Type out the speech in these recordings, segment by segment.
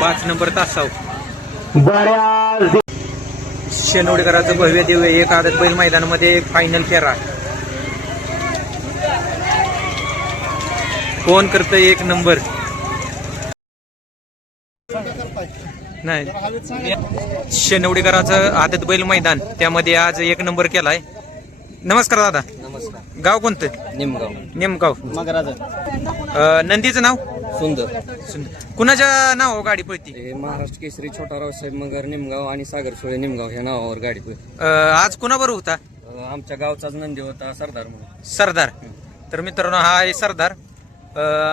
5 number तासाव बऱ्याच शेनवडेकरांचं भव्य दिव्य एक आदत बैल मैदानामध्ये फायनल फेरा. कोण करतं एक नंबर? नाही, शेनवडेकरांचं आदत बैल मैदान त्यामध्ये आज एक नंबर केलाय. नमस्कार दादा. नमस्कार. गाव कोणतं? निमगाव. नेमगाव. मगराज. नंदीचं नाव सुंदर. कुणाच्या नाव गाडी पळती? हे महाराष्ट्र केसरी छोटाराव साहेब मगर निमगाव आणि सागर सोळे निमगाव ह्या नावावर गाडी पळते. आज कुणाबरोबर होता? आमच्या गावचाच नंदी होता सरदार म्हणून. सरदार. तर मित्रांनो हा आहे सरदार.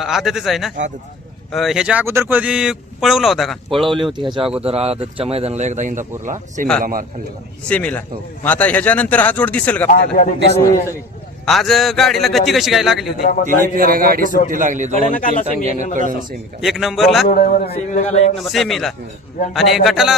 आदतच आहे ना? आदत ह्याच्या अगोदर कधी पळवला होता का? पळवली होती ह्याच्या अगोदर आदतच्या मैदानाला एकदा इंदापूरला सेमीला मार खाल्लेला. सेमीला. हो. मग आता ह्याच्यानंतर हा जोड दिसेल का आपल्याला? दिसणार. आज गाडीला गती कशी काय लागली होती? तिन्ही फेऱ्या गाडी सुट्टी लागली. 2-3 टांग्याने कडून सेमी. एक नंबरला सेमीला आणि गटाला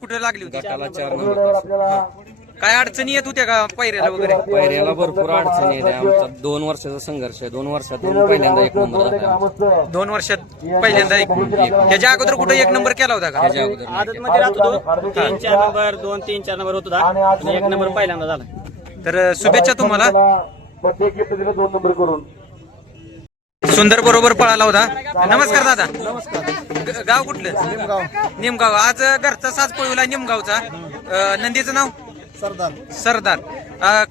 कुठे लागली होती? गटाला 4 नंबर. काय अडचणी येत होत्या का पायऱ्याला वगैरे? पायऱ्याला भरपूर अडचणी आहेत. आमचा 2 वर्षाचा संघर्ष आहे. 2 वर्षातून पहिल्यांदा एक नंबर झाला. 2 वर्षात पहिल्यांदा एक. ह्याच्या अगोदर कुठे एक नंबर केला होता का? ह्याच्या अगोदर नाही आदत मध्ये राहत होतो. 3-4 नंबर 2-3-4 नंबर होत होता आणि एक नंबर पहिल्यांदा झाला. तर शुभेच्छा तुम्हाला. 2 नंबर करून सुंदर बरोबर पळाला होता. नमस्कार दादा. गाव कुठलं? निमगाव. आज घरचा साज पळवला निमगावचा. नंदीचं नाव? सरदार.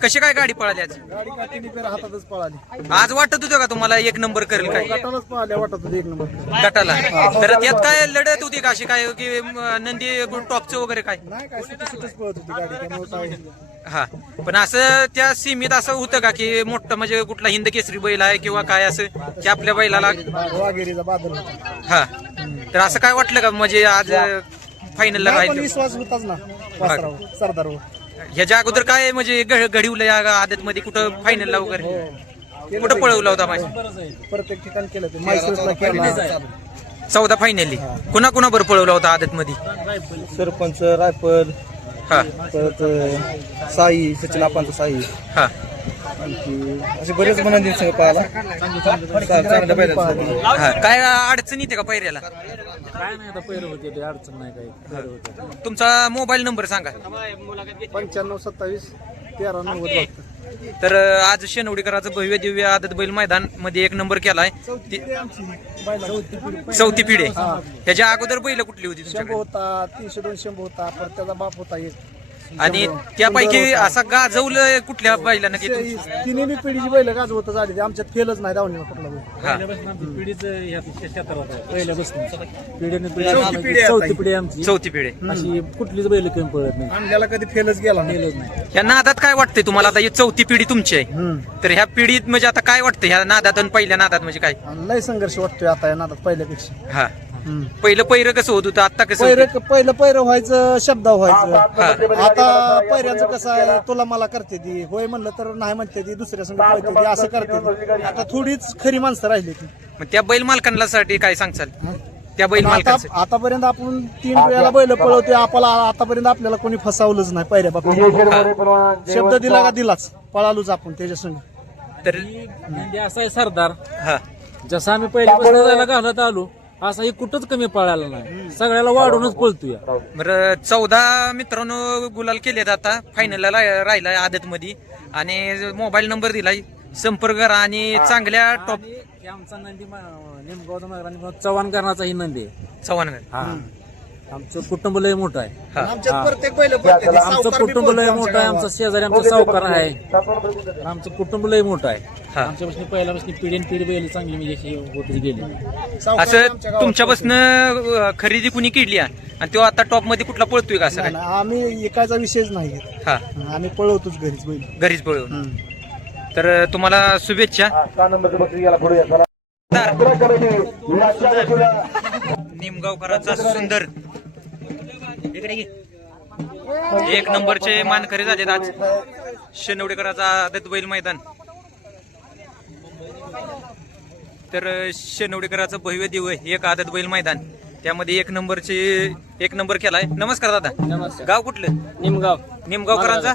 कशी काय गाडी पळाली आज? गाडी काठीने पेर हातातच पळाली. आज वाटत होतं का तुम्हाला एक नंबर करेल काय? गटालाच पळाल्या वाटत होती एक नंबर. गटाला. तर त्यात काय लढत होती का अशी काय की नंदी टॉपचं वगैरे काय? नाही काय सुटच पळत होती गाडी त्यामुळे काय. हा, पण असं त्या सीमित असं होतं का की मोठं म्हणजे कुठला हिंद केसरी बैल आहे किंवा काय असं की आपल्या बैलाला? वाघेरीचा बादल होता. हा, तर असं काय वाटलं का म्हणजे आज फायनलला नाही, पण राहील? विश्वास होताच ना वासरावर, सरदारवर. ह्याच्या अगोदर काय म्हणजे घडवलं या आदत मध्ये कुठं फायनलला वगैरे कुठं पळवला होता माझ्या? प्रत्येक ठिकाणी केलं ते. म्हैसूरला केला. 14 फायनली. कुणा बरं पळवला होता आदत मध्ये? सरपंच रायफल, हा परत साई, सचिन आपांचा साई, हा. आणखी असे बरेच मनोरंजन संघ पाहायला चांगल्या बैलांचं. हा, काय अडचण येते का पायऱ्याला? काय नाही आता पहिलं होते ते अडचण नाही काही. तुमचा मोबाईल नंबर सांगा. 9527 1390. तर आज शेनवडीकरांचं भव्य दिव्य आदत बैल मैदान मध्ये एक नंबर केलाय. चौथी पिढी. त्याच्या अगोदर बैल कुठली होती शंभू तुमच्याकडे? होता, 302 शंभू होता, परत त्याचा बाप होता एक. आणि त्यापैकी असा गाजवलं कुठल्या बैलानं की तिन्ही बी पिढीची बैल गाजवत झाली. आमच्यात फेलच नाही दावणीला कुठला बैल. हा. चौथी पिढी आमची. चौथी पिढी. अशी कुठलीच बैल कमी पळत नाही. आणल्याला कधी फेलच गेला नाही. या नादात काय वाटतंय तुम्हाला? आता ही चौथी पिढी तुमची आहे, तर ह्या पिढीत म्हणजे आता काय वाटतं ह्या नादात आणि पहिल्या नादात म्हणजे काय? आणि लय संघर्ष वाटतोय आता या नादात पहिल्यापेक्षा. हा, पहिलं पैर कसं होत होतं, आता कसं होतं? पहिलं पैर व्हायचं, शब्द व्हायचं. आता पैऱ्याचं कसं आहे, तुला मला करते ती, होय म्हणलं तर नाही म्हणते ती, दुसऱ्या संघ पळते ती, असं करते ती. आता थोडीच खरी माणसं राहिली ती. मग त्या बैल मालकांना साठी काय सांगचाल? त्या बैल मालकांसाठी आतापर्यंत आपण 3 वेळेला बैल पळवते. आतापर्यंत आपल्याला कोणी फसावलंच नाही पहिल्या बाबतीत. शब्द दिला का दिलाच, पळालोच आपण त्याच्या संघ. तर म्हणजे असा आहे सरदार, हा, जसं आम्ही पहिल्यापासून जायला घालत आलो असा एक कुठंच कमी पळायला नाही. सगळ्याला वाढूनच पळतोय. बरं 14 मित्रांनो गुलाल केलेत. आता फायनलला राहिलाय आदत मध्ये आणि मोबाईल नंबर दिलाय, संपर्क करा आणि चांगल्या टॉप. आमचा नंदी नेमगाव चव्हाण करण्याचा ही नंदी आहे. चव्हाण. हा, आमचं कुटुंब लय मोठं आहे. आमच्यात प्रत्येक बैल आमचं कुटुंब लय मोठं आहे. आमचा शेजारी आमचा सावकार आहे. आमचं कुटुंब लय मोठं आहे. हा. आमच्यापासून पहिल्यापासून पिढी बैल चांगली म्हणजे होत गेली. असं तुमच्यापासून खरेदी कुणी केली आहे आणि तो आता टॉप मध्ये कुठला पळतोय का? असं काय? आम्ही एकाचा विषयच नाही. हा, आम्ही पळवतोच घरीच बैल. घरीच पळवून. तर तुम्हाला शुभेच्छा. निमगावकरांचा सुंदर इकडे ये. एक नंबरचे मानकरी झालेत आज शेनवडेकरांचा आदत बैल मैदान. तर शेनवडेकरांचं भव्य दिव्य एक आदत बैल मैदान त्यामध्ये एक नंबर केलाय. नमस्कार दादा. नमस्कार. गाव कुठलं? निमगाव. निमगावकरांचा